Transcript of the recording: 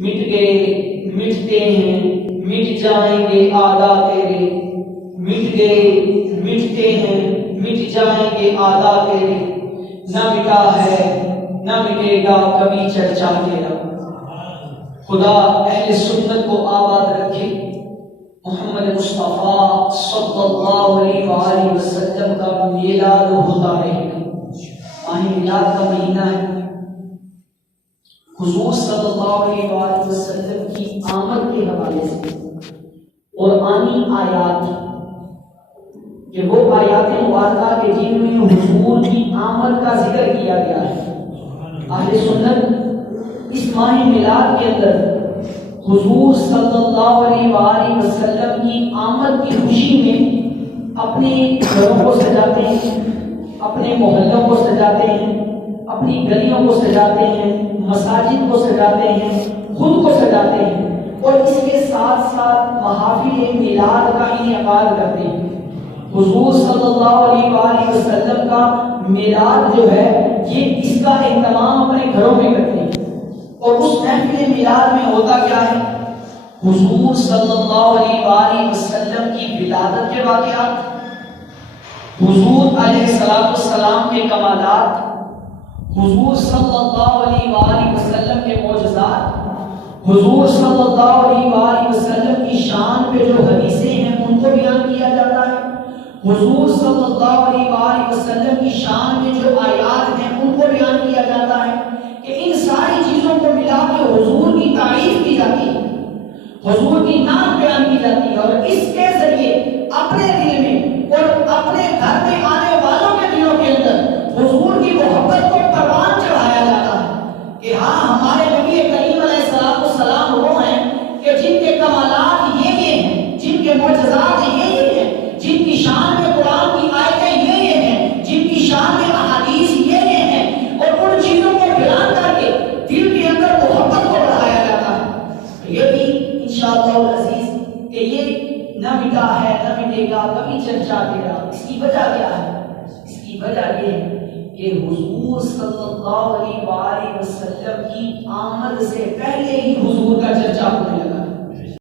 مٹ گئے مٹتے ہیں مٹ جائیں گے آدا تیرے، مٹ گئے مٹتے ہیں مٹ جائیں گے آدا تیرے، نہ مٹا ہے نہ مٹے گا کبھی چرچا تیرا۔ خدا اہل سنت کو آباد رکھے، محمد مصطفیٰ صلی اللہ علیہ وآلہ وسلم کا میلاد ہوتا رہے گا۔ ماہ میلاد کا مہینہ ہے، حضور صلی اللہ علیہ وآلہ وسلم کی آمد کے حوالے سے قرآنی آیات، کہ وہ آیات مبارکہ کے جن میں حضور کی آمد کا ذکر کیا گیا ہے، اہل سنت اس ماہ میلاد کے اندر حضور صلی اللہ علیہ وآلہ وسلم کی آمد کی خوشی میں اپنے گھروں کو سجاتے ہیں، اپنے محلوں کو سجاتے ہیں، اپنی گلیوں کو سجاتے ہیں، مساجد کو سجاتے ہیں، خود کو سجاتے ہیں، اور اس کے ساتھ ساتھ محافل میلاد کا انعقاد کرتے ہیں۔ حضور صلی اللہ علیہ وآلہ وسلم کا میلاد جو ہے یہ اس کا اہتمام اپنے گھروں میں کرتے ہیں، اور اس محفل میلاد میں ہوتا کیا ہے؟ حضور صلی اللہ علیہ وآلہ وسلم کی ولادت کے واقعات، حضور علیہ السلام کے کمالات، حضور صلی اللہ علیہ وآلہ وسلم کے معجزات، حضور صلی اللہ علیہ وآلہ وسلم کی شان پہ جو حدیثیں ہیں ان کو بیان کیا جاتا ہے، حضور صلی اللہ علیہ وآلہ وسلم کی شان میں جو آیات ہیں ان کو بیان کیا جاتا ہے، کہ ان ساری چیزوں کو ملا کے حضور کی تعریف کی جاتی ہے، حضور کی نام بیان کی جاتی ہے، اور اس کے ذریعے اپنے دل میں اور اپنے گھر میں آنے والوں کے دلوں کے اندر حضور کی محبت کو پروان چڑھایا جاتا ہے، کہ ہاں ہمارے نبی کریم علیہ السلام وہ ہیں کہ جن کے کمالات یہ ہیں، جن کے معجزات یہ ہیں، جن کی شان میں قرآن کی آیتیں یہ ہیں، جن کی شان میں احادیث یہ ہیں، اور ان چیزوں کو بیان کر کے دل کے اندر محبت کو بڑھایا جاتا ہے۔ یہ بھی انشاءاللہ العزیز کہ یہ نہ مٹا ہے نہ مٹے گا کبھی چرچا تیرا۔ اس کی وجہ کیا ہے؟ اس کی وجہ یہ ہے کہ حضور صلی اللہ علیہ وآلہ وسلم کی آمد سے پہلے ہی حضور کا چرچا ہونے لگا۔